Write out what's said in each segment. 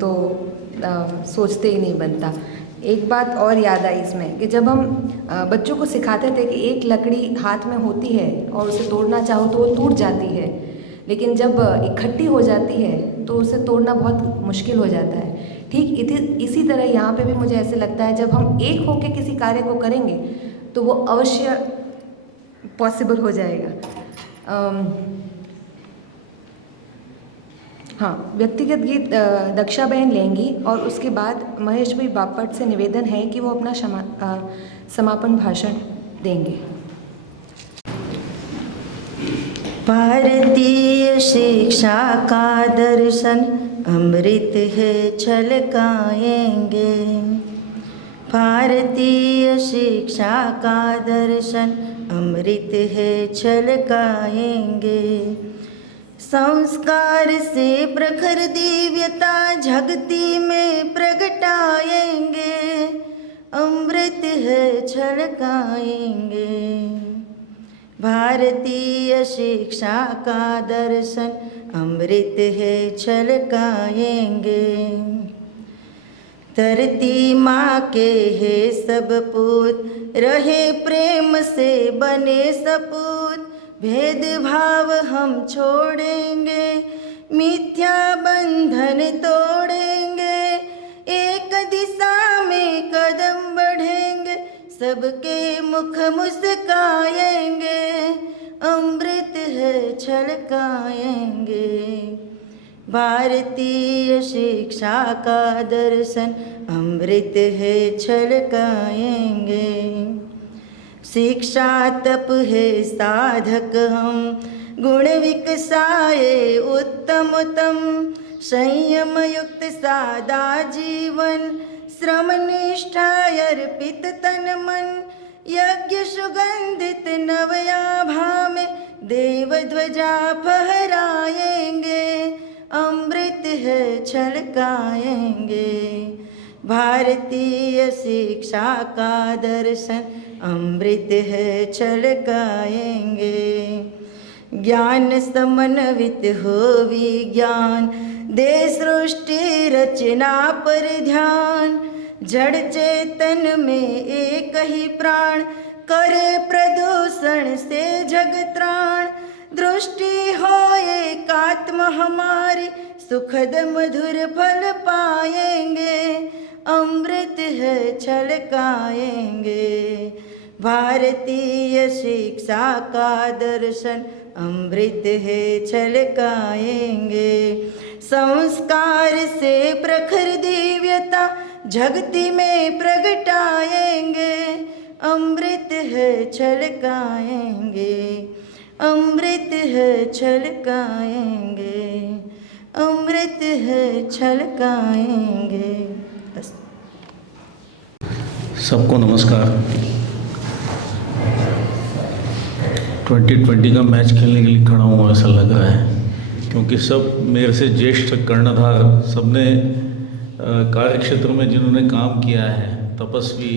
तो सोचते ही नहीं बनता। एक बात और याद आई इसमें कि जब हम बच्चों को सिखाते थे कि एक लकड़ी हाथ में होती है और उसे तोड़ना चाहो तो वो टूट जाती है, लेकिन जब इकट्ठी हो जाती है तो उसे तोड़ना बहुत मुश्किल हो जाता है। ठीक इसी तरह यहाँ पे भी मुझे ऐसे लगता है, जब हम एक होकर किसी कार्य को करेंगे तो वो अवश्य पॉसिबल हो जाएगा। हाँ, व्यक्तिगत गीत दक्षा बहन लेंगी और उसके बाद महेश भाई बापट से निवेदन है कि वो अपना समापन भाषण देंगे। भारतीय शिक्षा का दर्शन अमृत है छलकाएंगे। भारतीय शिक्षा का दर्शन अमृत है छलकाएंगे। संस्कार से प्रखर दिव्यता जगती में प्रगटाएंगे। अमृत है छलकाएंगे। भारतीय शिक्षा का दर्शन अमृत है छलकाएंगे। धरती माँ के है सब पूत, रहे प्रेम से बने सपूत। भेदभाव हम छोड़ेंगे, मिथ्या बंधन तोड़ेंगे। एक दिशा में कदम बढ़ेंगे, सबके मुख मुस्काएंगे। अमृत है छलकाएंगे। भारतीय शिक्षा का दर्शन अमृत है छलकाएंगे। शिक्षा तप है साधक हम, गुण विकसाए उत्तम उत्तम। संयम युक्त सादा जीवन, श्रम निष्ठा अर्पित तन मन। यज्ञ सुगंधित नवयाभा में देव ध्वजा फहराएंगे। अमृत है छलकाएंगे। भारतीय शिक्षा का दर्शन अमृत है छलकाएंगे। ज्ञान समन्वित हो विज्ञान, दे सृष्टि रचना पर ध्यान। जड़ चेतन में एक ही प्राण, करे प्रदूषण से जगत्राण। दृष्टि हो एकात्म हमारी, सुखद मधुर फल पाएंगे। अमृत है छलकाएंगे। भारतीय शिक्षा का दर्शन अमृत है छलकाएंगे। संस्कार से प्रखर दिव्यता जगती में प्रगटाएंगे। अमृत है छलकाएंगे। अमृत है छलकाएंगे। अमृत है छलकाएंगे। सबको नमस्कार। 2020 का मैच खेलने के लिए खड़ा हूँ ऐसा लग रहा है, क्योंकि सब मेरे से ज्येष्ठ कर्णधार, सबने कार्य क्षेत्र में जिन्होंने काम किया है, तपस्वी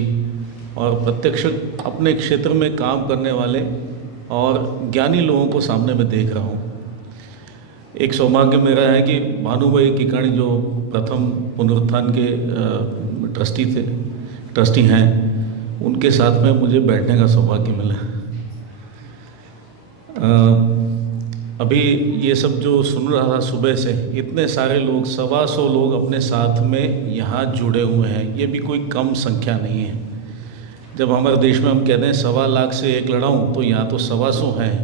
और प्रत्यक्ष अपने क्षेत्र में काम करने वाले और ज्ञानी लोगों को सामने में देख रहा हूँ। एक सौभाग्य मेरा है कि भानुभाई किकाणी जो प्रथम पुनरुत्थान के ट्रस्टी हैं, उनके साथ में मुझे बैठने का सौभाग्य मिला। अभी ये सब जो सुन रहा था सुबह से, इतने सारे लोग, 125 लोग अपने साथ में यहाँ जुड़े हुए हैं। ये भी कोई कम संख्या नहीं है। जब हमारे देश में हम कहते हैं 1.25 लाख से एक लड़ाऊँ, तो यहाँ तो 125 हैं,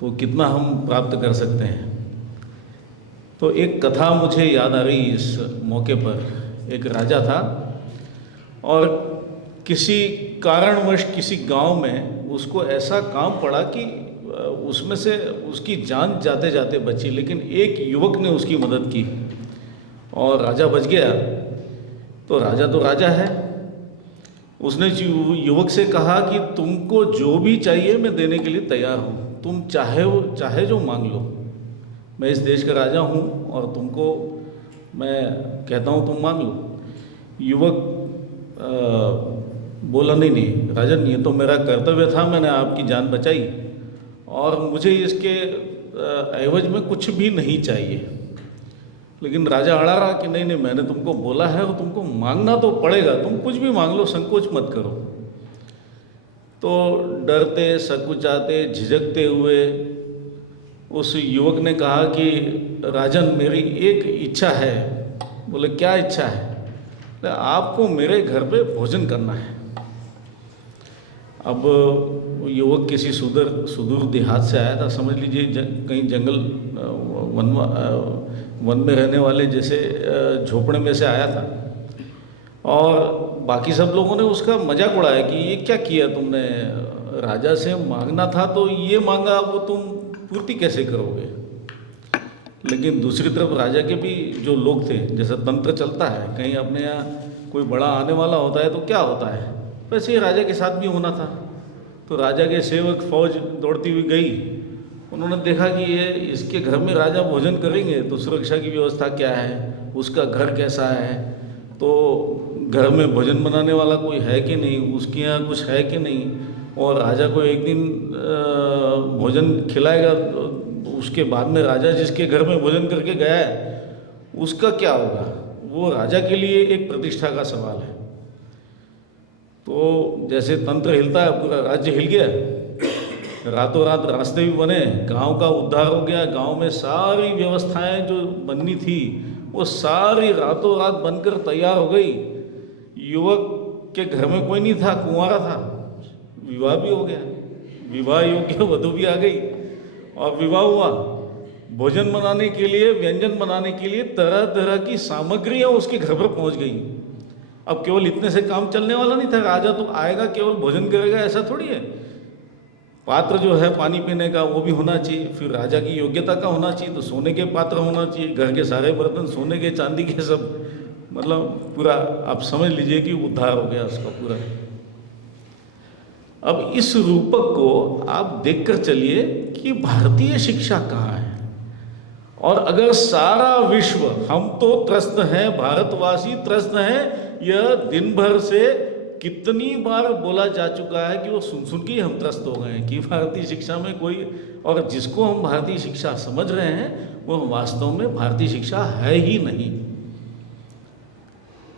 तो कितना हम प्राप्त कर सकते हैं। तो एक कथा मुझे याद आ रही इस मौके पर। एक राजा था और किसी कारणवश किसी गांव में उसको ऐसा काम पड़ा कि उसमें से उसकी जान जाते जाते बची, लेकिन एक युवक ने उसकी मदद की और राजा बच गया। तो राजा है। उसने युवक से कहा कि तुमको जो भी चाहिए मैं देने के लिए तैयार हूँ, तुम चाहे जो मांग लो। मैं इस देश का राजा हूँ और तुमको मैं कहता हूँ तुम मांग लो। युवक बोला नहीं राजन, ये तो मेरा कर्तव्य था, मैंने आपकी जान बचाई और मुझे इसके एवज में कुछ भी नहीं चाहिए। लेकिन राजा अड़ा रहा कि नहीं नहीं, मैंने तुमको बोला है और तुमको मांगना तो पड़ेगा, तुम कुछ भी मांग लो, संकोच मत करो। तो डरते सकुचाते झिझकते हुए उस युवक ने कहा कि राजन, मेरी एक इच्छा है। बोले क्या इच्छा है? बोले आपको मेरे घर पे भोजन करना है। अब युवक किसी सुदूर देहात से आया था, समझ लीजिए कहीं जंगल वन में रहने वाले जैसे झोपड़े में से आया था। और बाकी सब लोगों ने उसका मजाक उड़ाया कि ये क्या किया तुमने, राजा से मांगना था तो ये मांगा, वो तुम पूर्ति कैसे करोगे। लेकिन दूसरी तरफ राजा के भी जो लोग थे, जैसा तंत्र चलता है, कहीं अपने यहाँ कोई बड़ा आने वाला होता है तो क्या होता है, वैसे ही राजा के साथ भी होना था। तो राजा के सेवक फौज दौड़ती हुई गई, उन्होंने देखा कि ये इसके घर में राजा भोजन करेंगे तो सुरक्षा की व्यवस्था क्या है, उसका घर कैसा है, तो घर में भोजन बनाने वाला कोई है कि नहीं, उसके यहाँ कुछ है कि नहीं, और राजा को एक दिन भोजन खिलाएगा तो उसके बाद में राजा जिसके घर में भोजन करके गया है उसका क्या होगा, वो राजा के लिए एक प्रतिष्ठा का सवाल है। तो जैसे तंत्र हिलता है, पूरा राज्य हिल गया, रातों रात रास्ते भी बने, गांव का उद्धार हो गया, गांव में सारी व्यवस्थाएं जो बननी थी वो सारी रातों रात बनकर तैयार हो गई। युवक के घर में कोई नहीं था, कुंवारा था, विवाह भी हो गया, विवाह योग्य वधू भी आ गई और विवाह हुआ। भोजन बनाने के लिए, व्यंजन बनाने के लिए तरह तरह की सामग्रियां उसके घर पर पहुंच गई। अब केवल इतने से काम चलने वाला नहीं था, राजा तो आएगा केवल भोजन करेगा ऐसा थोड़ी है। पात्र जो है पानी पीने का वो भी होना चाहिए, फिर राजा की योग्यता का होना चाहिए, तो सोने के पात्र होना चाहिए, घर के सारे बर्तन सोने के चांदी के सब, मतलब पूरा आप समझ लीजिए कि उद्धार हो गया उसका पूरा। अब इस रूपक को आप देखकर चलिए कि भारतीय शिक्षा कहाँ है। और अगर सारा विश्व, हम तो त्रस्त हैं, भारतवासी त्रस्त हैं, यह दिन भर से कितनी बार बोला जा चुका है कि वो सुन सुन के ही हम त्रस्त हो गए हैं कि भारतीय शिक्षा में कोई, और जिसको हम भारतीय शिक्षा समझ रहे हैं वो वास्तव में भारतीय शिक्षा है ही नहीं।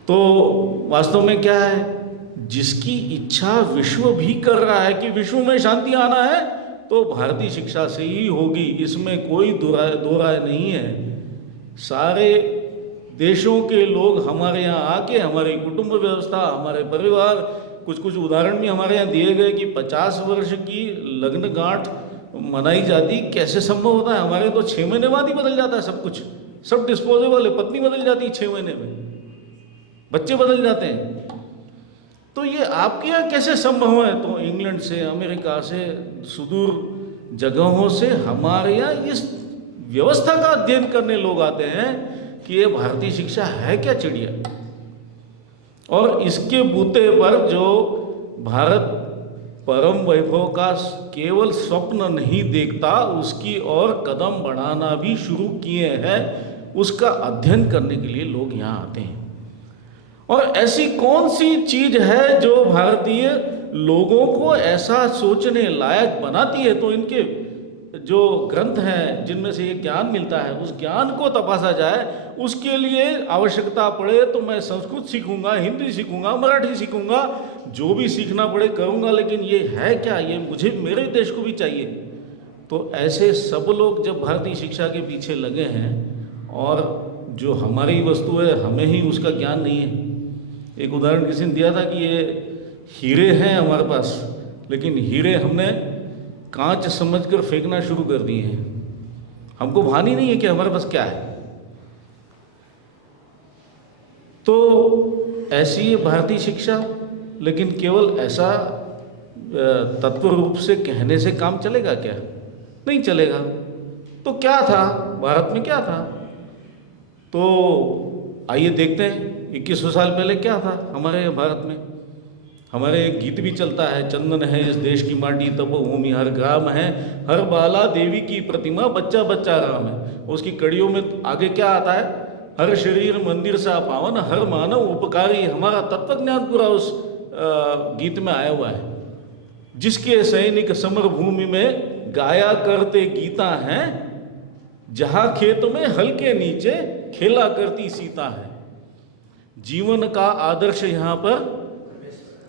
तो वास्तव में क्या है, जिसकी इच्छा विश्व भी कर रहा है कि विश्व में शांति आना है तो भारतीय शिक्षा से ही होगी, इसमें कोई दो राय नहीं है। सारे देशों के लोग हमारे यहाँ आके, हमारी कुटुंब व्यवस्था, हमारे परिवार, कुछ कुछ उदाहरण भी हमारे यहाँ दिए गए कि 50 वर्ष की लग्न गांठ मनाई जाती, कैसे संभव होता है। हमारे तो 6 महीने बाद ही बदल जाता है सब कुछ, सब डिस्पोजेबल है, पत्नी बदल जाती है 6 महीने में, बच्चे बदल जाते हैं। तो ये आपके यहाँ कैसे संभव है? तो इंग्लैंड से, अमेरिका से, सुदूर जगहों से हमारे यहाँ इस व्यवस्था का अध्ययन करने लोग आते हैं कि ये भारतीय शिक्षा है क्या चिड़िया। और इसके बूते पर जो भारत परम वैभव का केवल स्वप्न नहीं देखता, उसकी ओर कदम बढ़ाना भी शुरू किए हैं, उसका अध्ययन करने के लिए लोग यहाँ आते हैं। और ऐसी कौन सी चीज है जो भारतीय लोगों को ऐसा सोचने लायक बनाती है? तो इनके जो ग्रंथ हैं जिनमें से ये ज्ञान मिलता है, उस ज्ञान को तपासा जाए। उसके लिए आवश्यकता पड़े तो मैं संस्कृत सीखूंगा, हिंदी सीखूंगा, मराठी सीखूंगा, जो भी सीखना पड़े करूंगा, लेकिन ये है क्या, ये मुझे, मेरे देश को भी चाहिए। तो ऐसे सब लोग जब भारतीय शिक्षा के पीछे लगे हैं और जो हमारी वस्तु है हमें ही उसका ज्ञान नहीं है। एक उदाहरण किसी ने दिया था कि ये हीरे हैं हमारे पास, लेकिन हीरे हमने कांच समझकर फेंकना शुरू कर दिए हैं, हमको भान ही नहीं है कि हमारे पास क्या है। तो ऐसी है भारतीय शिक्षा, लेकिन केवल ऐसा तत्व रूप से कहने से काम चलेगा क्या? नहीं चलेगा। तो क्या था भारत में, क्या था? तो आइए देखते हैं 2100 साल पहले क्या था हमारे भारत में। हमारे एक गीत भी चलता है, चंदन है इस देश की माटी, तब भूमि हर ग्राम है, हर बाला देवी की प्रतिमा, बच्चा बच्चा राम है। उसकी कड़ियों में आगे क्या आता है, हर शरीर मंदिर सा पावन, हर मानव उपकारी। हमारा तत्व ज्ञान पूरा उस गीत में आया हुआ है, जिसके सैनिक समर भूमि में गाया करते गीता हैं, जहां खेत में हल के नीचे खेला करती सीता है। जीवन का आदर्श यहाँ पर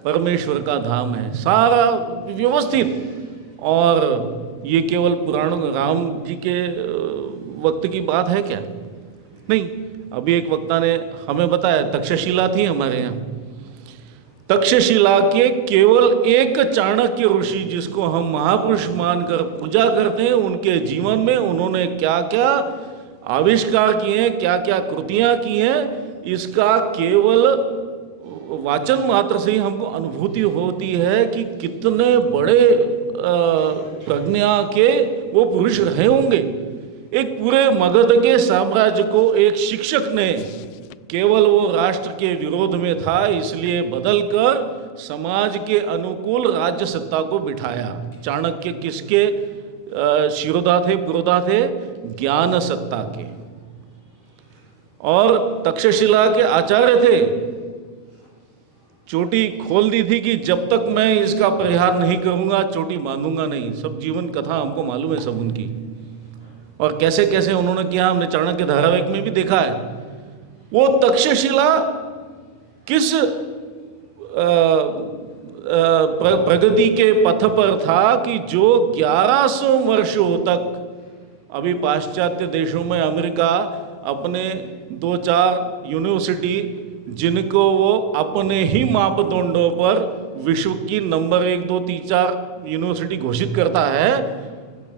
परमेश्वर का धाम है, सारा व्यवस्थित। और ये केवल पुराणों राम जी के वक्त की बात है क्या? नहीं। अभी एक वक्ता ने हमें बताया, तक्षशिला थी हमारे यहाँ, तक्षशिला के केवल एक चाणक्य ऋषि, जिसको हम महापुरुष मानकर पूजा करते हैं, उनके जीवन में उन्होंने क्या क्या आविष्कार किए हैं, क्या क्या कृतियां की हैं, इसका केवल वाचन मात्र से ही हमको अनुभूति होती है कि कितने बड़े प्रज्ञा के वो पुरुष रहे होंगे। एक पूरे मगध के साम्राज्य को एक शिक्षक ने, केवल वो राष्ट्र के विरोध में था इसलिए बदलकर समाज के अनुकूल राज्य सत्ता को बिठाया। चाणक्य किसके शिरोधा थे, पुरोधा थे? ज्ञान सत्ता के। और तक्षशिला के आचार्य थे, चोटी खोल दी थी कि जब तक मैं इसका परिहार नहीं करूंगा चोटी बांधूंगा नहीं। सब जीवन कथा हमको मालूम है सब उनकी, और कैसे कैसे उन्होंने किया हमने चाणक्य धारावाहिक में भी देखा है। वो तक्षशिला किस प्रगति के पथ पर था कि जो 1100 वर्षों तक, अभी पाश्चात्य देशों में अमेरिका अपने 2-4 यूनिवर्सिटी, जिनको वो अपने ही मापदंडों पर विश्व की नंबर 1, 2, 3, 4 यूनिवर्सिटी घोषित करता है,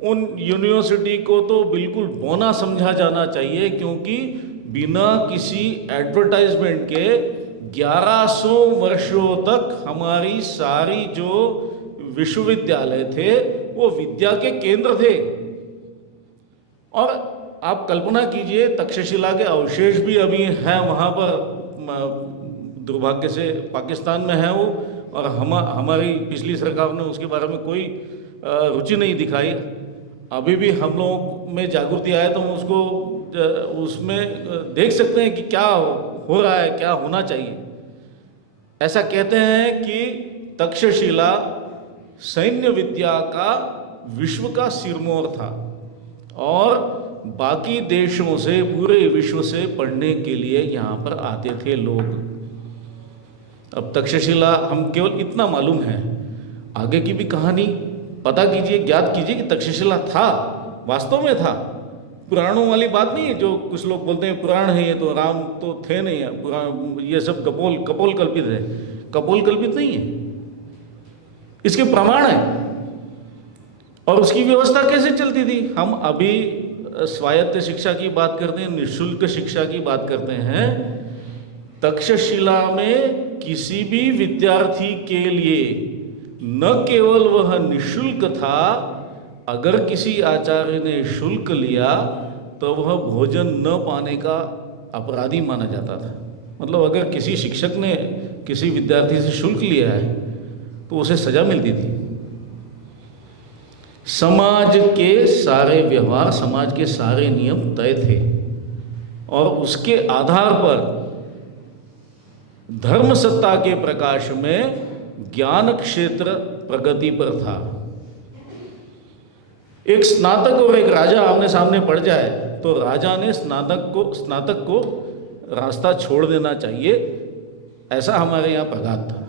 उन यूनिवर्सिटी को तो बिल्कुल बौना समझा जाना चाहिए, क्योंकि बिना किसी एडवर्टाइजमेंट के 1100 वर्षों तक हमारी सारी जो विश्वविद्यालय थे वो विद्या के केंद्र थे। और आप कल्पना कीजिए, तक्षशिला के अवशेष भी अभी हैं वहाँ पर, दुर्भाग्य से पाकिस्तान में है वो, और हमारी पिछली सरकार ने उसके बारे में कोई रुचि नहीं दिखाई। अभी भी हम लोगों में जागृति आए तो हम उसको उसमें देख सकते हैं कि क्या हो रहा है, क्या होना चाहिए। ऐसा कहते हैं कि तक्षशिला सैन्य विद्या का विश्व का सिरमौर था, और बाकी देशों से, पूरे विश्व से पढ़ने के लिए यहाँ पर आते थे लोग। अब तक्षशिला हम केवल इतना मालूम है, आगे की भी कहानी पता कीजिए, ज्ञात कीजिए कि तक्षशिला था, वास्तव में था। पुराणों वाली बात नहीं है जो कुछ लोग बोलते हैं पुराण है ये, तो राम तो थे नहीं, पुराण ये सब कपोल कल्पित है। कपोल कल्पित नहीं है, इसके प्रमाण है। और उसकी व्यवस्था कैसे चलती थी? हम अभी स्वायत्त शिक्षा की बात करते हैं, निःशुल्क शिक्षा की बात करते हैं। तक्षशिला में किसी भी विद्यार्थी के लिए न केवल वह निःशुल्क था, अगर किसी आचार्य ने शुल्क लिया तो वह भोजन न पाने का अपराधी माना जाता था। मतलब अगर किसी शिक्षक ने किसी विद्यार्थी से शुल्क लिया है तो उसे सजा मिलती थी। समाज के सारे व्यवहार, समाज के सारे नियम तय थे, और उसके आधार पर धर्म सत्ता के प्रकाश में ज्ञान क्षेत्र प्रगति पर था। एक स्नातक और एक राजा आमने सामने पड़ जाए तो राजा ने स्नातक को रास्ता छोड़ देना चाहिए, ऐसा हमारे यहाँ प्रघात था।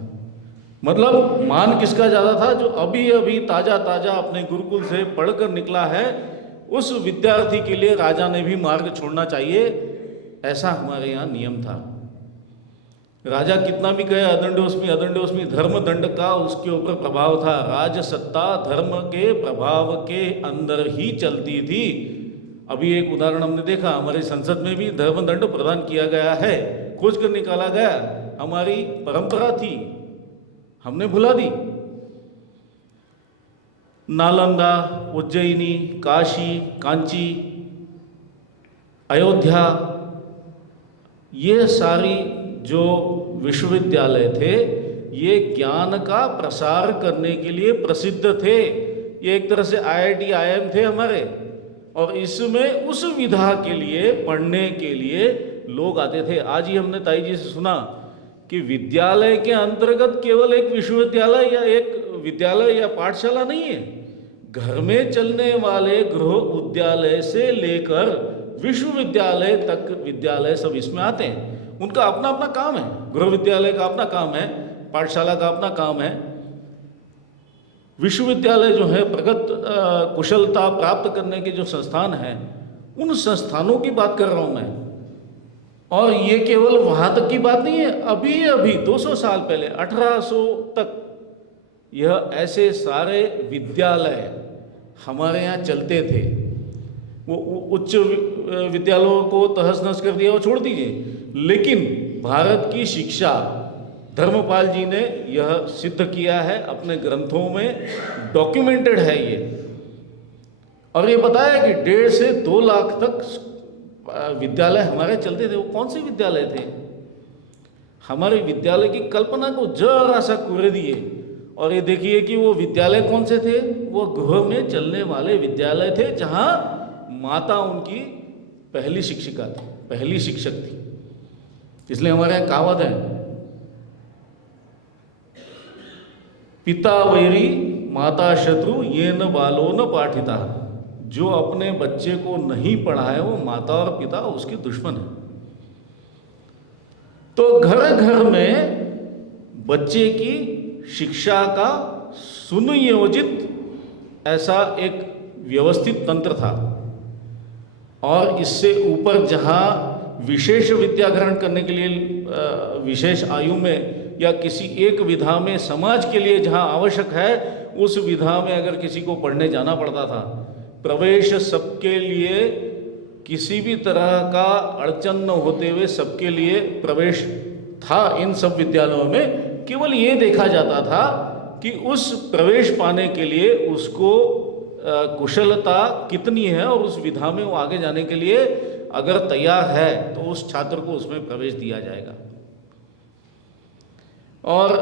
मतलब मान किसका ज़्यादा था? जो अभी अभी ताज़ा अपने गुरुकुल से पढ़कर निकला है, उस विद्यार्थी के लिए राजा ने भी मार्ग छोड़ना चाहिए, ऐसा हमारे यहाँ नियम था। राजा कितना भी कहे अदंडोस्मी धर्म दंड का उसके ऊपर प्रभाव था। राज सत्ता धर्म के प्रभाव के अंदर ही चलती थी। अभी एक उदाहरण हमने देखा, हमारी संसद में भी धर्म दंड प्रदान किया गया है, खोज कर निकाला गया, हमारी परंपरा थी, हमने भुला दी। नालंदा, उज्जैनी, काशी, कांची, अयोध्या, ये सारी जो विश्वविद्यालय थे ये ज्ञान का प्रसार करने के लिए प्रसिद्ध थे। ये एक तरह से IIT IIM थे हमारे, और इसमें उस विधा के लिए पढ़ने के लिए लोग आते थे। आज ही हमने ताई जी से सुना कि विद्यालय के अंतर्गत केवल एक विश्वविद्यालय या एक विद्यालय या पाठशाला नहीं है। घर में चलने वाले गृह विद्यालय से लेकर विश्वविद्यालय तक विद्यालय सब इसमें आते हैं। उनका अपना अपना काम है। गृह विद्यालय का अपना काम है, पाठशाला का अपना काम है। विश्वविद्यालय जो है प्रगत कुशलता प्राप्त करने के जो संस्थान हैं, उन संस्थानों की बात कर रहा हूँ मैं। और ये केवल वहाँ तक की बात नहीं है, अभी अभी 200 साल पहले 1800 तक यह ऐसे सारे विद्यालय हमारे यहाँ चलते थे। वो उच्च विद्यालयों को तहस नहस कर दिया, वो छोड़ दीजिए, लेकिन भारत की शिक्षा धर्मपाल जी ने यह सिद्ध किया है, अपने ग्रंथों में डॉक्यूमेंटेड है ये। और ये बताया कि 1.5 से 2 लाख तक विद्यालय हमारे चलते थे। वो कौन से विद्यालय थे? हमारे विद्यालय की कल्पना को जरा सा कुरे दिए और ये देखिए कि वो विद्यालय कौन से थे। वो गृह में चलने वाले विद्यालय थे, जहाँ माता उनकी पहली शिक्षिका थी, पहली शिक्षक थी। इसलिए हमारे यहाँ कहावत है, पिता वैरी माता शत्रु ये न बालो न पाठिता। जो अपने बच्चे को नहीं पढ़ाए वो माता और पिता उसके दुश्मन है। तो घर घर में बच्चे की शिक्षा का सुनियोजित ऐसा एक व्यवस्थित तंत्र था। और इससे ऊपर जहाँ विशेष विद्या ग्रहण करने के लिए विशेष आयु में या किसी एक विधा में समाज के लिए जहाँ आवश्यक है, उस विधा में अगर किसी को पढ़ने जाना पड़ता था, प्रवेश सबके लिए किसी भी तरह का अड़चन न होते हुए सबके लिए प्रवेश था इन सब विद्यालयों में। केवल ये देखा जाता था कि उस प्रवेश पाने के लिए उसको कुशलता कितनी है और उस विधा में वो आगे जाने के लिए अगर तैयार है तो उस छात्र को उसमें प्रवेश दिया जाएगा। और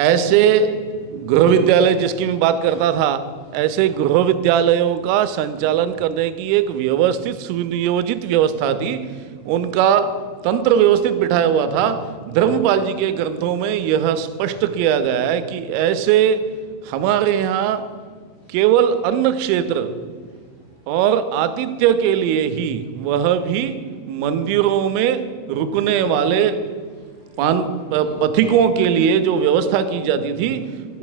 ऐसे गृह विद्यालय जिसकी मैं बात करता था, ऐसे गृह विद्यालयों का संचालन करने की एक व्यवस्थित सुनियोजित व्यवस्था थी। उनका तंत्र व्यवस्थित बिठाया हुआ था। धर्मपाल जी के ग्रंथों में यह स्पष्ट किया गया है कि ऐसे हमारे यहाँ केवल अन्न क्षेत्र और आतिथ्य के लिए ही, वह भी मंदिरों में रुकने वाले पथिकों के लिए जो व्यवस्था की जाती थी,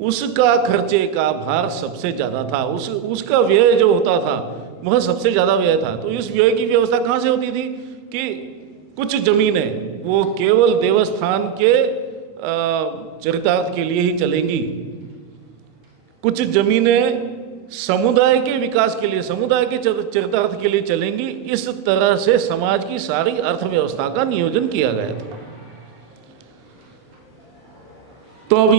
उसका खर्चे का भार सबसे ज़्यादा था। उसका व्यय जो होता था वह सबसे ज़्यादा व्यय था। तो इस व्यय की व्यवस्था कहाँ से होती थी कि कुछ ज़मीनें वो केवल देवस्थान के चरितार्थ के लिए ही चलेंगी, कुछ ज़मीनें समुदाय के विकास के लिए, समुदाय के चरितार्थ के लिए चलेंगी। इस तरह से समाज की सारी अर्थव्यवस्था का नियोजन किया गया था। तो अब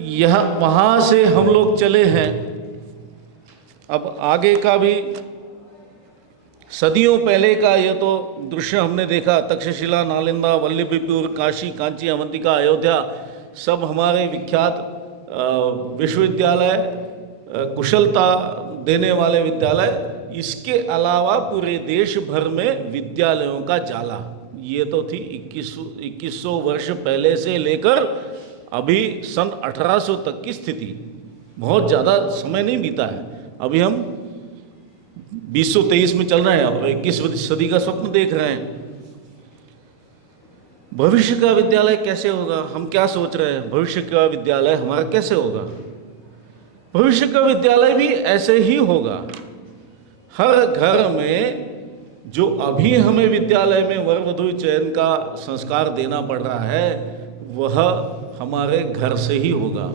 यहाँ वहाँ से हम लोग चले हैं, अब आगे का भी सदियों पहले का यह तो दृश्य हमने देखा। तक्षशिला, नालंदा, वल्लभीपुर, काशी, कांची, अवंतिका, अयोध्या, सब हमारे विख्यात विश्वविद्यालय, कुशलता देने वाले विद्यालय। इसके अलावा पूरे देश भर में विद्यालयों का जाला। ये तो थी 2100 वर्ष पहले से लेकर अभी सन 1800 तक की स्थिति। बहुत ज़्यादा समय नहीं बीता है। अभी हम 2023 में चल रहे हैं और 21वीं सदी का स्वप्न देख रहे हैं। भविष्य का विद्यालय कैसे होगा? हम क्या सोच रहे हैं? भविष्य का विद्यालय हमारा कैसे होगा? भविष्य का विद्यालय भी ऐसे ही होगा। हर घर में जो अभी हमें विद्यालय में वर वधु चयन का संस्कार देना पड़ रहा है, वह हमारे घर से ही होगा।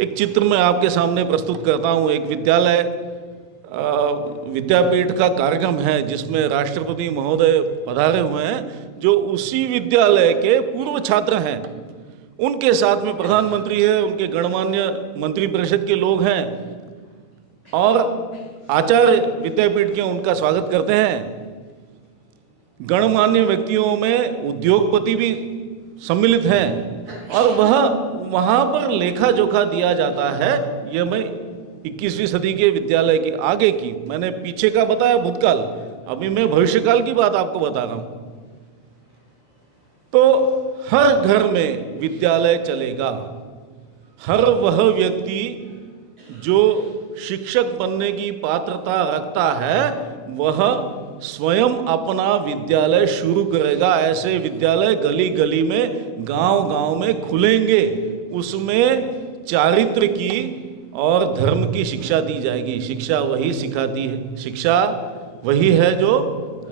एक चित्र मैं आपके सामने प्रस्तुत करता हूँ। एक विद्यालय विद्यापीठ का कार्यक्रम है जिसमें राष्ट्रपति महोदय पधारे हुए हैं, जो उसी विद्यालय के पूर्व छात्र हैं। उनके साथ में प्रधानमंत्री है, उनके गणमान्य मंत्री परिषद के लोग हैं और आचार्य विद्यापीठ के उनका स्वागत करते हैं। गणमान्य व्यक्तियों में उद्योगपति भी सम्मिलित हैं और वह वहाँ पर लेखा जोखा दिया जाता है। यह मैं 21वीं सदी के विद्यालय की आगे की, मैंने पीछे का बताया भूतकाल, अभी मैं भविष्यकाल की बात आपको बता रहा हूँ। तो हर घर में विद्यालय चलेगा। हर वह व्यक्ति जो शिक्षक बनने की पात्रता रखता है वह स्वयं अपना विद्यालय शुरू करेगा। ऐसे विद्यालय गली गली में, गांव गांव में खुलेंगे। उसमें चारित्र की और धर्म की शिक्षा दी जाएगी। शिक्षा वही सिखाती है, शिक्षा वही है जो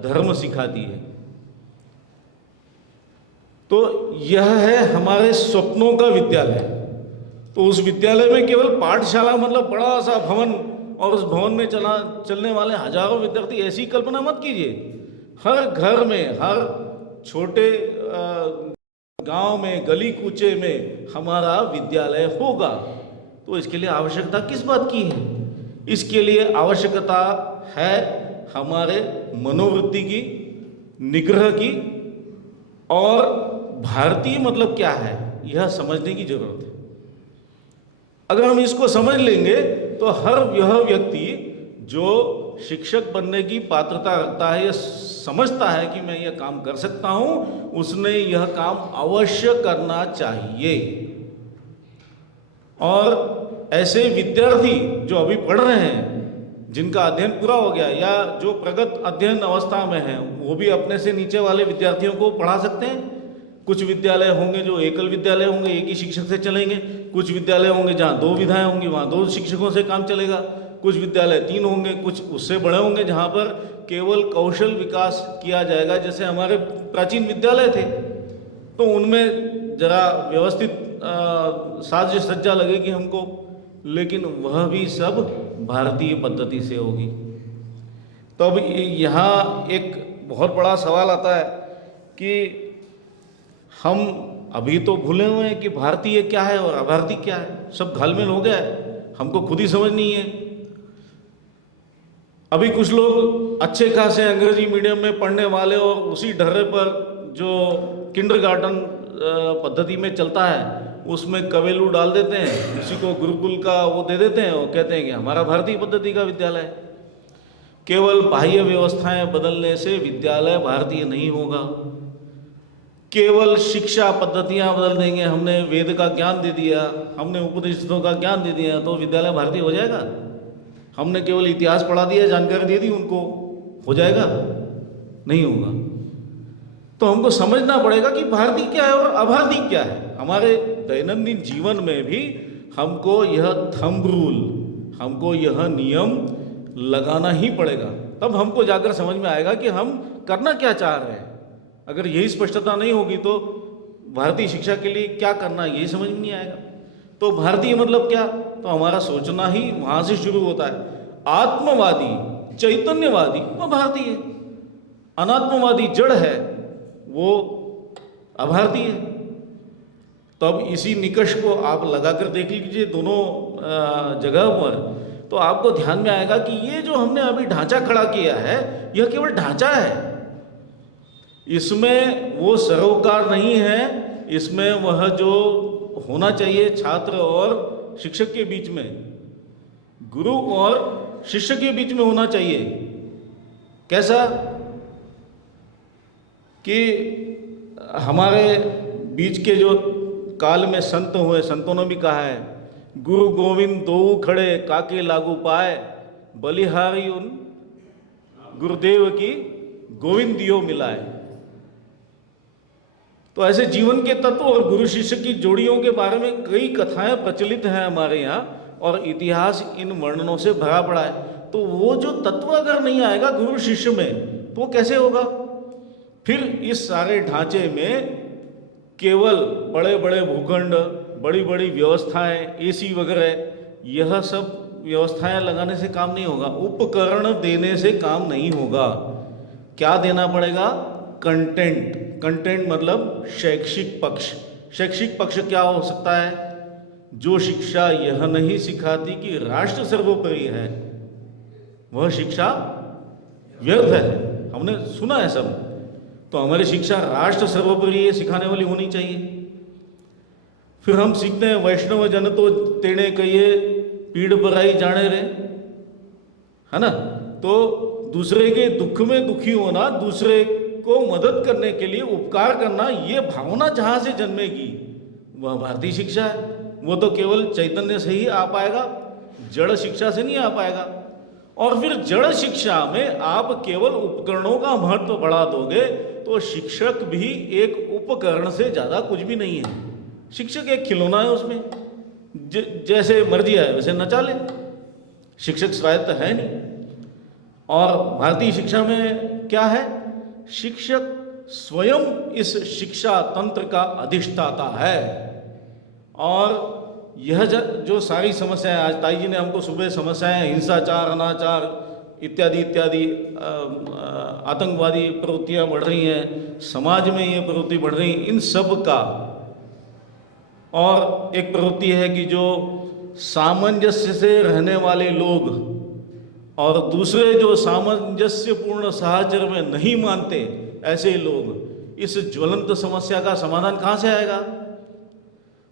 धर्म सिखाती है। तो यह है हमारे सपनों का विद्यालय। तो उस विद्यालय में केवल पाठशाला मतलब बड़ा सा भवन और उस भवन में चलने वाले हजारों विद्यार्थी, ऐसी कल्पना मत कीजिए। हर घर में, हर छोटे गांव में, गली कूचे में हमारा विद्यालय होगा। तो इसके लिए आवश्यकता किस बात की है? इसके लिए आवश्यकता है हमारे मनोवृत्ति की, निग्रह की, और भारतीय मतलब क्या है यह समझने की जरूरत है। अगर हम इसको समझ लेंगे तो हर यह व्यक्ति जो शिक्षक बनने की पात्रता रखता है, यह समझता है कि मैं यह काम कर सकता हूं, उसने यह काम अवश्य करना चाहिए। और ऐसे विद्यार्थी जो अभी पढ़ रहे हैं, जिनका अध्ययन पूरा हो गया या जो प्रगत अध्ययन अवस्था में है, वो भी अपने से नीचे वाले विद्यार्थियों को पढ़ा सकते हैं। कुछ विद्यालय होंगे जो एकल विद्यालय होंगे, एक ही शिक्षक से चलेंगे। कुछ विद्यालय होंगे जहाँ 2 विधाएं होंगी, वहाँ 2 शिक्षकों से काम चलेगा। कुछ विद्यालय 3 होंगे, कुछ उससे बड़े होंगे जहाँ पर केवल कौशल विकास किया जाएगा, जैसे हमारे प्राचीन विद्यालय थे। तो उनमें जरा व्यवस्थित साज सज्जा लगेगी हमको, लेकिन वह भी सब भारतीय पद्धति से होगी। तो अब यहाँ एक बहुत बड़ा सवाल आता है कि हम अभी तो भूले हुए हैं कि भारतीय क्या है और अभारतीय क्या है। सब घालमेल हो गया है, हमको खुद ही समझ नहीं है। अभी कुछ लोग अच्छे खासे अंग्रेजी मीडियम में पढ़ने वाले और उसी ढर्रे पर जो किंडरगार्टन पद्धति में चलता है उसमें कवेलू डाल देते हैं, उसी को गुरुकुल का वो दे देते हैं और कहते हैं कि हमारा भारतीय पद्धति का विद्यालय है। केवल बाह्य व्यवस्थाएं बदलने से विद्यालय भारतीय नहीं होगा। केवल शिक्षा पद्धतियां बदल देंगे, हमने वेद का ज्ञान दे दिया, हमने उपनिषदों का ज्ञान दे दिया, तो विद्यालय भारतीय हो जाएगा? हमने केवल इतिहास पढ़ा दिया, जानकारी दे दी उनको, हो जाएगा? नहीं होगा। तो हमको समझना पड़ेगा कि भारतीय क्या है और अभारतीय क्या है। हमारे दैनंदिन जीवन में भी हमको यह थंब रूल, हमको यह नियम लगाना ही पड़ेगा। तब हमको जाकर समझ में आएगा कि हम करना क्या चाह रहे हैं। अगर यही स्पष्टता नहीं होगी तो भारतीय शिक्षा के लिए क्या करना है यही समझ में नहीं आएगा। तो भारतीय मतलब क्या? तो हमारा सोचना ही वहाँ से शुरू होता है। आत्मवादी, चैतन्यवादी वो भारतीय, अनात्मवादी जड़ है वो अभारतीय है। तो अब इसी निकष को आप लगाकर देख लीजिए दोनों जगह पर, तो आपको ध्यान में आएगा कि ये जो हमने अभी ढांचा खड़ा किया है यह केवल ढांचा है। इसमें वो सरोकार नहीं है, इसमें वह जो होना चाहिए छात्र और शिक्षक के बीच में, गुरु और शिष्य के बीच में होना चाहिए। कैसा कि हमारे बीच के जो काल में संत हुए, संतों ने भी कहा है, गुरु गोविंद दो खड़े काके लागू पाए, बलिहारी उन गुरुदेव की गोविंद दियो मिलाए। तो ऐसे जीवन के तत्व और गुरु शिष्य की जोड़ियों के बारे में कई कथाएं प्रचलित हैं हमारे यहाँ, और इतिहास इन वर्णनों से भरा पड़ा है। तो वो जो तत्व अगर नहीं आएगा गुरु शिष्य में तो कैसे होगा? फिर इस सारे ढांचे में केवल बड़े बड़े भूखंड, बड़ी बड़ी व्यवस्थाएं, एसी वगैरह, यह सब व्यवस्थाएं लगाने से काम नहीं होगा। उपकरण देने से काम नहीं होगा। क्या देना पड़ेगा? कंटेंट। कंटेंट मतलब शैक्षिक पक्ष। शैक्षिक पक्ष क्या हो सकता है? जो शिक्षा यह नहीं सिखाती कि राष्ट्र सर्वोपरि है, वह शिक्षा व्यर्थ है। हमने सुना है सब। तो हमारी शिक्षा राष्ट्र सर्वोपरि ये सिखाने वाली होनी चाहिए। फिर हम सीखते हैं वैष्णव जन तो तेने कहिए पीड़ पराई जाने रे, है ना। तो दूसरे के दुख में दुखी होना, दूसरे को मदद करने के लिए उपकार करना, ये भावना जहाँ से जन्मेगी वह भारतीय शिक्षा है। वो तो केवल चैतन्य से ही आ पाएगा, जड़ शिक्षा से नहीं आ पाएगा। और फिर जड़ शिक्षा में आप केवल उपकरणों का महत्व बढ़ा दोगे तो शिक्षक भी एक उपकरण से ज़्यादा कुछ भी नहीं है। शिक्षक एक खिलौना है, उसमें जैसे मर्जी आए वैसे नचा ले। शिक्षक स्वायत्त है नहीं। और भारतीय शिक्षा में क्या है? शिक्षक स्वयं इस शिक्षा तंत्र का अधिष्ठाता है। और यह जो सारी समस्याएं, आज ताई जी ने हमको सुबह समस्याएं, हिंसाचार, अनाचार इत्यादि इत्यादि, आतंकवादी प्रवृत्तियां बढ़ रही हैं, समाज में ये प्रवृत्ति बढ़ रही, इन सब का, और एक प्रवृत्ति है कि जो सामंजस्य से रहने वाले लोग और दूसरे जो सामंजस्यपूर्ण साहचर्य में नहीं मानते, ऐसे लोग, इस ज्वलंत समस्या का समाधान कहाँ से आएगा?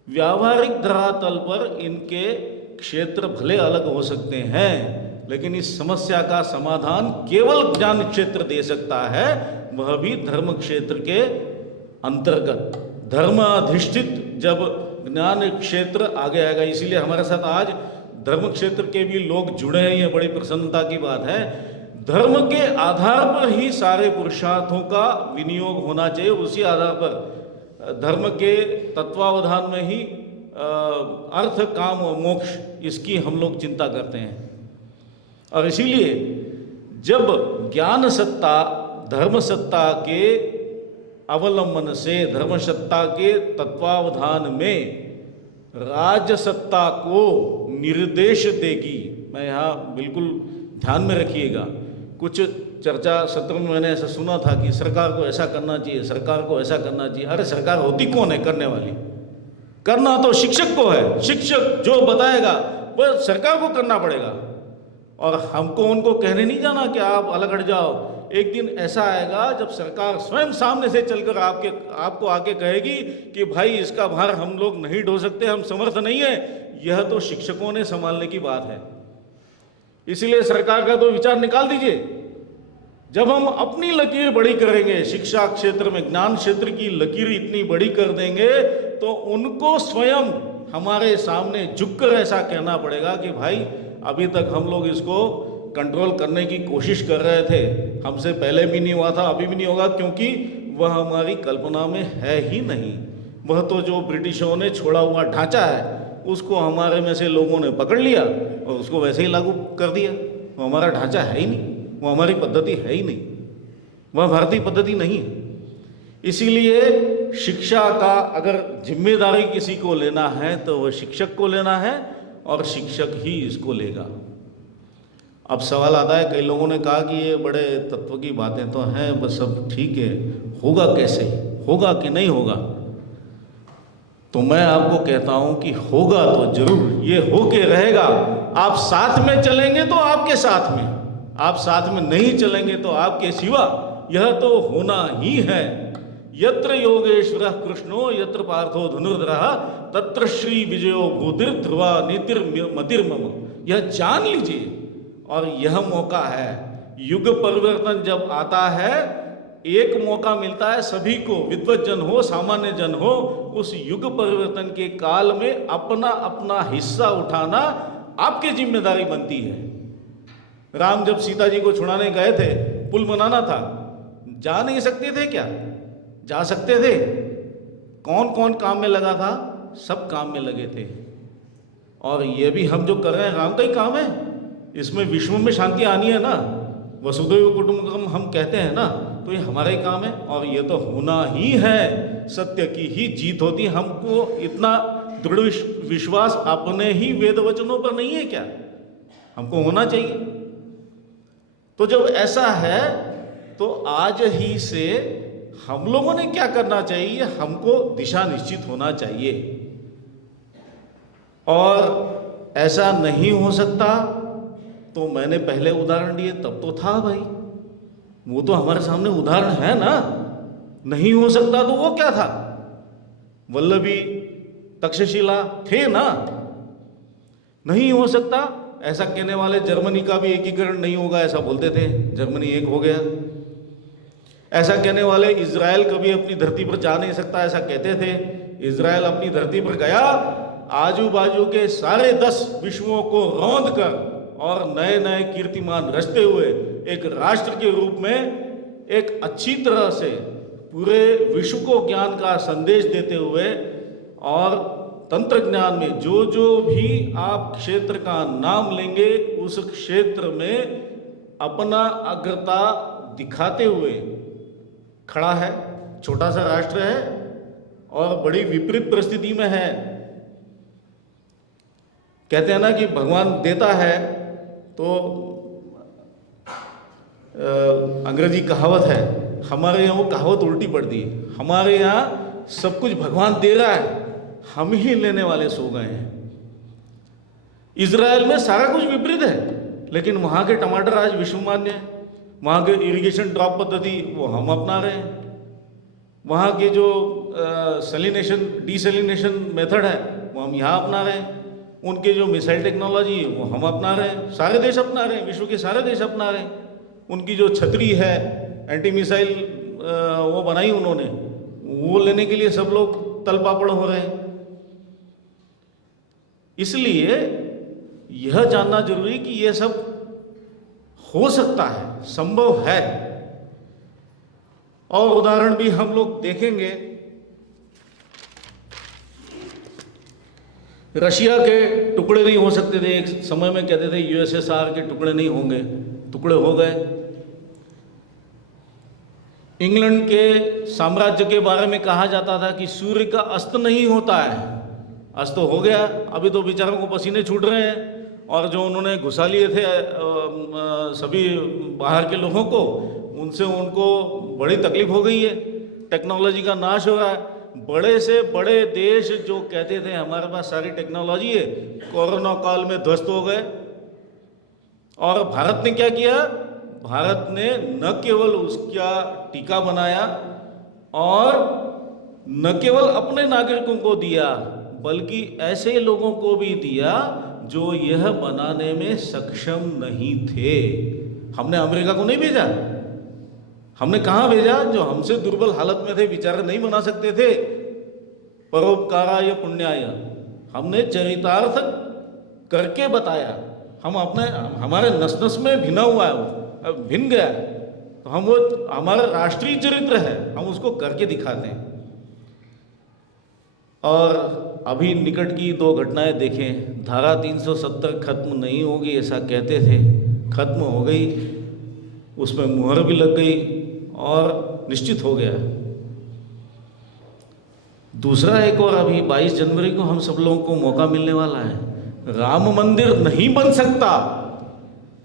व्यावहारिक धरातल पर इनके क्षेत्र भले अलग हो सकते हैं, लेकिन इस समस्या का समाधान केवल ज्ञान क्षेत्र दे सकता है, वह भी धर्म क्षेत्र के अंतर्गत। धर्म अधिष्ठित जब ज्ञान क्षेत्र आगे आएगा, इसीलिए हमारे साथ आज धर्म क्षेत्र के भी लोग जुड़े हैं, ये बड़ी प्रसन्नता की बात है। धर्म के आधार पर ही सारे पुरुषार्थों का विनियोग होना चाहिए, उसी आधार पर धर्म के तत्वावधान में ही अर्थ, काम और मोक्ष, इसकी हम लोग चिंता करते हैं। और इसीलिए जब ज्ञान सत्ता धर्म सत्ता के अवलंबन से, धर्म सत्ता के तत्वावधान में राजसत्ता को निर्देश देगी, मैं यहाँ बिल्कुल ध्यान में रखिएगा, कुछ चर्चा सत्र में मैंने ऐसा सुना था कि सरकार को ऐसा करना चाहिए, सरकार को ऐसा करना चाहिए। अरे सरकार होती कौन है करने वाली? करना तो शिक्षक को है। शिक्षक जो बताएगा वह सरकार को करना पड़ेगा, और हमको उनको कहने नहीं जाना कि आप अलग हट जाओ। एक दिन ऐसा आएगा जब सरकार स्वयं सामने से चलकर आपको आके कहेगी कि भाई इसका भार हम लोग नहीं ढो सकते, हम समर्थ नहीं है। यह तो शिक्षकों ने संभालने की बात है। इसलिए सरकार का तो विचार निकाल दीजिए। जब हम अपनी लकीर बड़ी करेंगे, शिक्षा क्षेत्र में ज्ञान क्षेत्र की लकीर इतनी बड़ी कर देंगे, तो उनको स्वयं हमारे सामने झुककर ऐसा कहना पड़ेगा कि भाई अभी तक हम लोग इसको कंट्रोल करने की कोशिश कर रहे थे, हमसे पहले भी नहीं हुआ था, अभी भी नहीं होगा, क्योंकि वह हमारी कल्पना में है ही नहीं। वह तो जो ब्रिटिशों ने छोड़ा हुआ ढांचा है, उसको हमारे में से लोगों ने पकड़ लिया और उसको वैसे ही लागू कर दिया। वो हमारा ढांचा है ही नहीं, वो हमारी पद्धति है ही नहीं, वह भारतीय पद्धति नहीं है। इसीलिए शिक्षा का अगर जिम्मेदारी किसी को लेना है तो वह शिक्षक को लेना है, और शिक्षक ही इसको लेगा। अब सवाल आता है, कई लोगों ने कहा कि ये बड़े तत्व की बातें तो हैं, बस सब ठीक है, होगा कैसे, होगा कि नहीं होगा? तो मैं आपको कहता हूं कि होगा तो जरूर, ये होके रहेगा। आप साथ में चलेंगे तो आपके साथ में, आप साथ में नहीं चलेंगे तो आपके सिवा, यह तो होना ही है। यत्र योगेश्वर कृष्णो यत्र पार्थो धनुर्धरः तत्र श्री विजयो भूतिर् ध्रुवा नीतिर्मतिर्मम। यह जान लीजिए, और यह मौका है। युग परिवर्तन जब आता है, एक मौका मिलता है सभी को, विद्वत जन हो, सामान्य जन हो, उस युग परिवर्तन के काल में अपना अपना हिस्सा उठाना आपकी जिम्मेदारी बनती है। राम जब सीता जी को छुड़ाने गए थे, पुल बनाना था, जा नहीं सकते थे क्या? जा सकते थे। कौन कौन काम में लगा था? सब काम में लगे थे। और ये भी हम जो कर रहे हैं, राम का ही काम है। इसमें विश्व में शांति आनी है ना, वसुधैव कुटुंबकम हम कहते हैं ना, तो ये हमारा ही काम है, और ये तो होना ही है। सत्य की ही जीत होती। हमको इतना दृढ़ विश्वास अपने ही वेद वचनों पर नहीं है क्या? हमको होना चाहिए। तो जब ऐसा है तो आज ही से हम लोगों ने क्या करना चाहिए? हमको दिशा निश्चित होना चाहिए। और ऐसा नहीं हो सकता तो मैंने पहले उदाहरण दिए, तब तो था भाई, वो तो हमारे सामने उदाहरण है ना। नहीं हो सकता तो वो क्या था? वल्लभी, तक्षशिला थे ना। नहीं हो सकता ऐसा कहने वाले जर्मनी का भी एकीकरण नहीं होगा, ऐसा बोलते थे, जर्मनी एक हो गया। ऐसा कहने वाले, इजराइल कभी अपनी धरती पर जा नहीं सकता ऐसा कहते थे। इजराइल अपनी धरती पर गया, आजू बाजू के सारे 10 विश्वों को रौंद कर और नए नए कीर्तिमान रचते हुए एक राष्ट्र के रूप में एक अच्छी तरह से पूरे विश्व को ज्ञान का संदेश देते हुए और तंत्र ज्ञान में जो जो भी आप क्षेत्र का नाम लेंगे उस क्षेत्र में अपना अग्रता दिखाते हुए खड़ा है। छोटा सा राष्ट्र है और बड़ी विपरीत परिस्थिति में है। कहते हैं ना कि भगवान देता है, तो अंग्रेजी कहावत है, हमारे यहाँ वो कहावत उल्टी पड़ती है। हमारे यहाँ सब कुछ भगवान दे रहा है, हम ही लेने वाले सो गए हैं। इजराइल में सारा कुछ विपरीत है, लेकिन वहाँ के टमाटर आज विश्वमान्य है। वहाँ के इरिगेशन ड्रॉप पद्धति वो हम अपना रहे हैं। वहाँ के जो डिसैलिनेशन मेथड है वो हम यहाँ अपना रहे हैं। उनके जो मिसाइल टेक्नोलॉजी है वो हम अपना रहे हैं। सारे देश अपना रहे हैं, विश्व के सारे देश अपना रहे हैं। उनकी जो छतरी है एंटी मिसाइल वो बनाई उन्होंने, वो लेने के लिए सब लोग तल पापड़ हो रहे हैं। इसलिए यह जानना जरूरी कि यह सब हो सकता है, संभव है। और उदाहरण भी हम लोग देखेंगे। रशिया के टुकड़े नहीं हो सकते थे, एक समय में कहते थे यूएसएसआर के टुकड़े नहीं होंगे, टुकड़े हो गए। इंग्लैंड के साम्राज्य के बारे में कहा जाता था कि सूर्य का अस्त नहीं होता है, अस्त हो गया। अभी तो बेचारों को पसीने छूट रहे हैं, और जो उन्होंने घुसा लिए थे सभी बाहर के लोगों को, उनसे उनको बड़ी तकलीफ हो गई है। टेक्नोलॉजी का नाश हो रहा है। बड़े से बड़े देश जो कहते थे हमारे पास सारी टेक्नोलॉजी है, कोरोना काल में ध्वस्त हो गए। और भारत ने क्या किया? भारत ने न केवल उसका टीका बनाया और न केवल अपने नागरिकों को दिया, बल्कि ऐसे लोगों को भी दिया जो यह बनाने में सक्षम नहीं थे। हमने अमेरिका को नहीं भेजा। हमने कहाँ भेजा? जो हमसे दुर्बल हालत में थे, बेचारे नहीं बना सकते थे। परोपकाराय पुण्याय, हमने चरितार्थ करके बताया। हम अपने हमारे नस नस में भिना हुआ है, वो भिन गया, तो हम वो हमारा राष्ट्रीय चरित्र है, हम उसको करके दिखाते हैं। और अभी निकट की 2 घटनाएं देखें। धारा 370 खत्म नहीं होगी ऐसा कहते थे, खत्म हो गई, उसमें मुहर भी लग गई और निश्चित हो गया। दूसरा एक और अभी 22 जनवरी को हम सब लोगों को मौका मिलने वाला है। राम मंदिर नहीं बन सकता,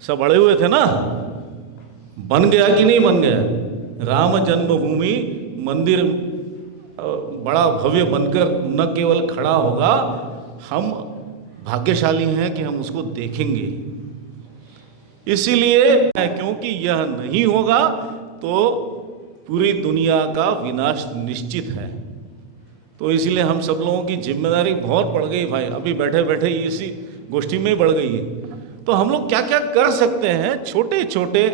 सब अड़े हुए थे ना, बन गया कि नहीं बन गया? राम जन्मभूमि मंदिर बड़ा भव्य बनकर न केवल खड़ा होगा, हम भाग्यशाली हैं कि हम उसको देखेंगे। इसीलिए क्योंकि यह नहीं होगा तो पूरी दुनिया का विनाश निश्चित है। तो इसीलिए हम सब लोगों की जिम्मेदारी बहुत बढ़ गई भाई, अभी बैठे बैठे इसी गोष्ठी में बढ़ गई है। तो हम लोग क्या क्या कर सकते हैं? छोटे छोटे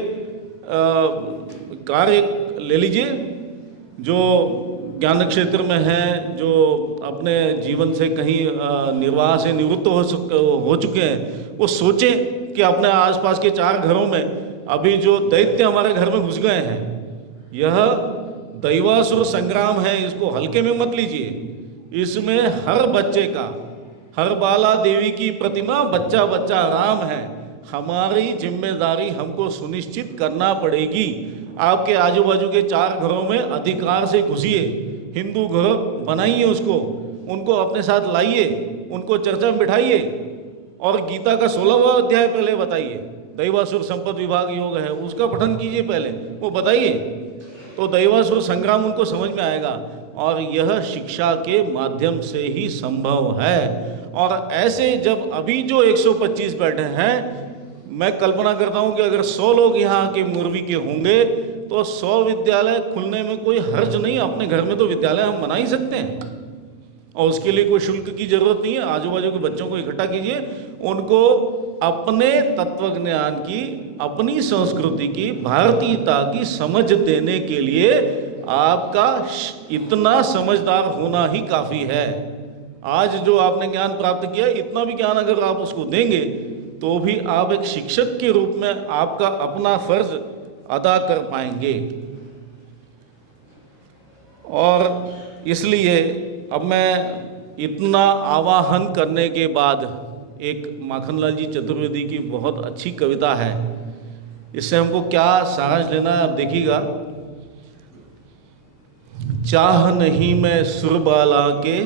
कार्य ले लीजिए जो ज्ञान क्षेत्र में हैं, जो अपने जीवन से कहीं निर्वाह से निवृत्त हो चुके हैं, वो सोचें कि अपने आसपास के 4 घरों में अभी जो दैत्य हमारे घर में घुस गए हैं, यह दैवासुर संग्राम है, इसको हल्के में मत लीजिए। इसमें हर बच्चे का, हर बाला देवी की प्रतिमा बच्चा बच्चा राम है। हमारी जिम्मेदारी हमको सुनिश्चित करना पड़ेगी। आपके आजू बाजू के 4 घरों में अधिकार से घुसिए, हिंदू घर बनाइए, उसको उनको अपने साथ लाइए, उनको चर्चा में बिठाइए और गीता का 16वां अध्याय पहले बताइए। दैवासुर संपद विभाग योग है, उसका पठन कीजिए पहले, वो बताइए, तो दैवासुर संग्राम उनको समझ में आएगा। और यह शिक्षा के माध्यम से ही संभव है। और ऐसे जब अभी जो 125 बैठे हैं, मैं कल्पना करता हूं कि अगर 100 लोग यहाँ के मुरवी के होंगे तो 100 विद्यालय खुलने में कोई हर्ज नहीं। अपने घर में तो विद्यालय हम बना ही सकते हैं और उसके लिए कोई शुल्क की जरूरत नहीं है। आजू बाजू के बच्चों को इकट्ठा कीजिए, उनको अपने तत्वज्ञान की, अपनी संस्कृति की, भारतीयता की समझ देने के लिए आपका इतना समझदार होना ही काफ़ी है। आज जो आपने ज्ञान प्राप्त किया, इतना भी ज्ञान अगर आप उसको देंगे तो भी आप एक शिक्षक के रूप में आपका अपना फर्ज अदा कर पाएंगे। और इसलिए अब मैं इतना आवाहन करने के बाद, एक माखनलाल जी चतुर्वेदी की बहुत अच्छी कविता है, इससे हमको क्या सारांश लेना है आप देखिएगा। चाह नहीं मैं सुरबाला के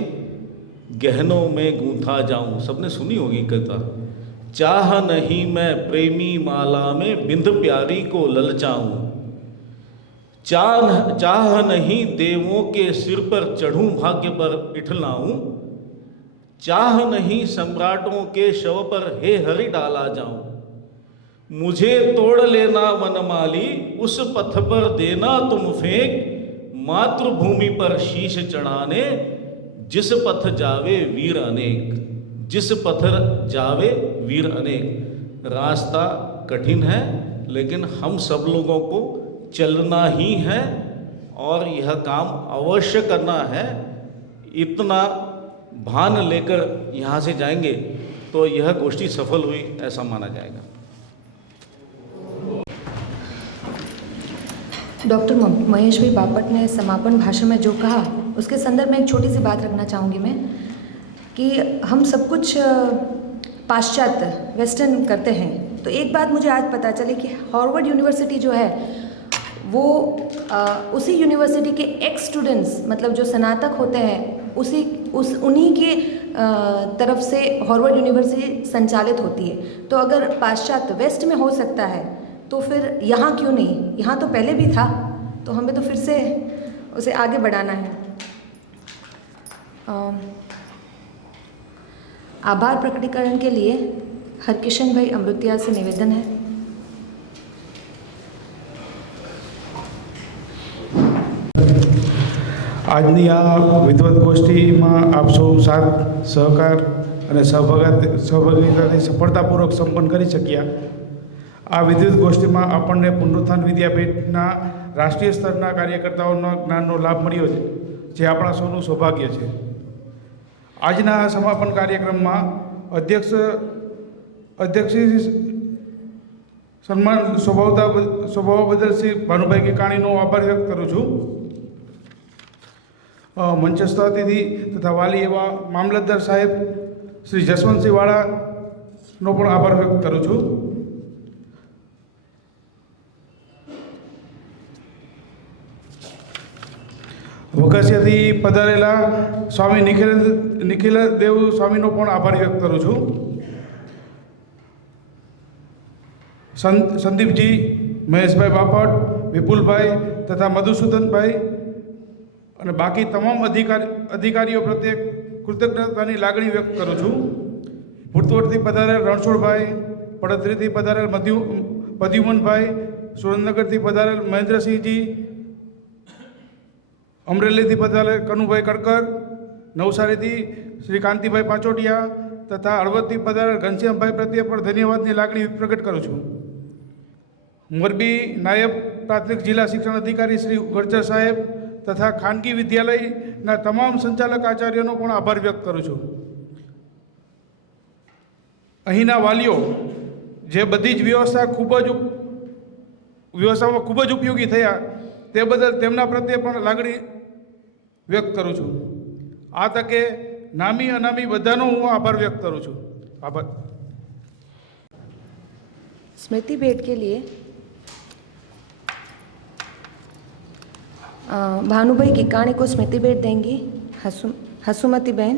गहनों में गूंथा जाऊं। सबने सुनी होगी कविता। चाह नहीं मैं प्रेमी माला में बिंद प्यारी को ललचाऊं। चाह नहीं देवों के सिर पर चढ़ूं भाग्य पर इठलाऊं। चाह नहीं सम्राटों के शव पर हे हरि डाला जाऊं। मुझे तोड़ लेना वनमाली, उस पथ पर देना तुम फेंक, मातृभूमि पर शीश चढ़ाने, जिस पथ जावे वीर अनेक। जिस पथ जावे वीर अनेक। रास्ता कठिन है, लेकिन हम सब लोगों को चलना ही है और यह काम अवश्य करना है। इतना भान लेकर यहाँ से जाएंगे तो यह गोष्ठी सफल हुई ऐसा माना जाएगा। डॉक्टर महेश भाई बापट ने समापन भाषण में जो कहा, उसके संदर्भ में एक छोटी सी बात रखना चाहूँगी मैं, कि हम सब कुछ पाश्चात्य वेस्टर्न करते हैं। तो एक बात मुझे आज पता चली कि हार्वर्ड यूनिवर्सिटी जो है वो उसी यूनिवर्सिटी के एक्स स्टूडेंट्स, मतलब जो स्नातक होते हैं, उन्हीं के तरफ से हार्वर्ड यूनिवर्सिटी संचालित होती है। तो अगर पाश्चात्य वेस्ट में हो सकता है तो फिर यहाँ क्यों नहीं? यहाँ तो पहले भी था, तो हमें तो फिर से उसे आगे बढ़ाना है। आभार प्रकटीकरण के लिए हरकिशन भाई अमृतिया से निवेदन है। આજની આ વિદ્વત ગોષ્ઠીમાં આપ સૌ સાથ સહકાર અને સહભાગિતાથી સફળતાપૂર્વક સંપન્ન કરી શક્યા। આ વિદ્વત ગોષ્ઠીમાં આપણને પુનરુત્થાન વિદ્યાપીઠના રાષ્ટ્રીય સ્તરના કાર્યકર્તાઓના જ્ઞાનનો લાભ મળ્યો છે, જે આપણા સૌનું સૌભાગ્ય છે। આજના આ સમાપન કાર્યક્રમમાં અધ્યક્ષ સન્માન સ્વભાવ બદલ શ્રી ભાનુભાઈ કેકાણીનો આભાર વ્યક્ત કરું છું। મંચસ્થ અતિથિ તથા વાલી એવા મામલતદાર સાહેબ શ્રી જસવંતસિંહ વાળાનો પણ આભાર વ્યક્ત કરું છું। વઘસિયાથી પધારેલા સ્વામી નિખિલદેવ સ્વામીનો પણ આભાર વ્યક્ત કરું છું। સંદીપજી, મહેશભાઈ બાપટ, વિપુલભાઈ તથા મધુસૂદનભાઈ અને બાકી તમામ અધિકારીઓ પ્રત્યે કૃતજ્ઞતાની લાગણી વ્યક્ત કરું છું। ભૂતવડથી પધારેલ રણછોડભાઈ, પડતરીથી પધારેલ પ્રદ્યુમનભાઈ, સુરેન્દ્રનગરથી પધારેલ મહેન્દ્રસિંહજી, અમરેલીથી પધારેલ કનુભાઈ કડકર, નવસારીથી શ્રી કાંતિભાઈ પાચોટિયા તથા હળવદથી પધારેલ ઘનશ્યામભાઈ પ્રત્યે પણ ધન્યવાદની લાગણી પ્રગટ કરું છું। મોરબી નાયબ પ્રાથમિક જિલ્લા શિક્ષણ અધિકારી શ્રી ગરચર સાહેબ તથા ખાનગી વિદ્યાલયના તમામ સંચાલક આચાર્યોનો પણ આભાર વ્યક્ત કરું છું। અહીંના વાલીઓ જે બધી જ વ્યવસ્થામાં ખૂબ જ ઉપયોગી થયા, તે બદલ તેમના પ્રત્યે પણ લાગણી વ્યક્ત કરું છું। આ તકે નામી અનામી બધાનો હું આભાર વ્યક્ત કરું છું। આભાર। स्मृति भेंट के लिए भानुभाई किकाणी को स्मृति भेंट देंगी हसुमती बहन।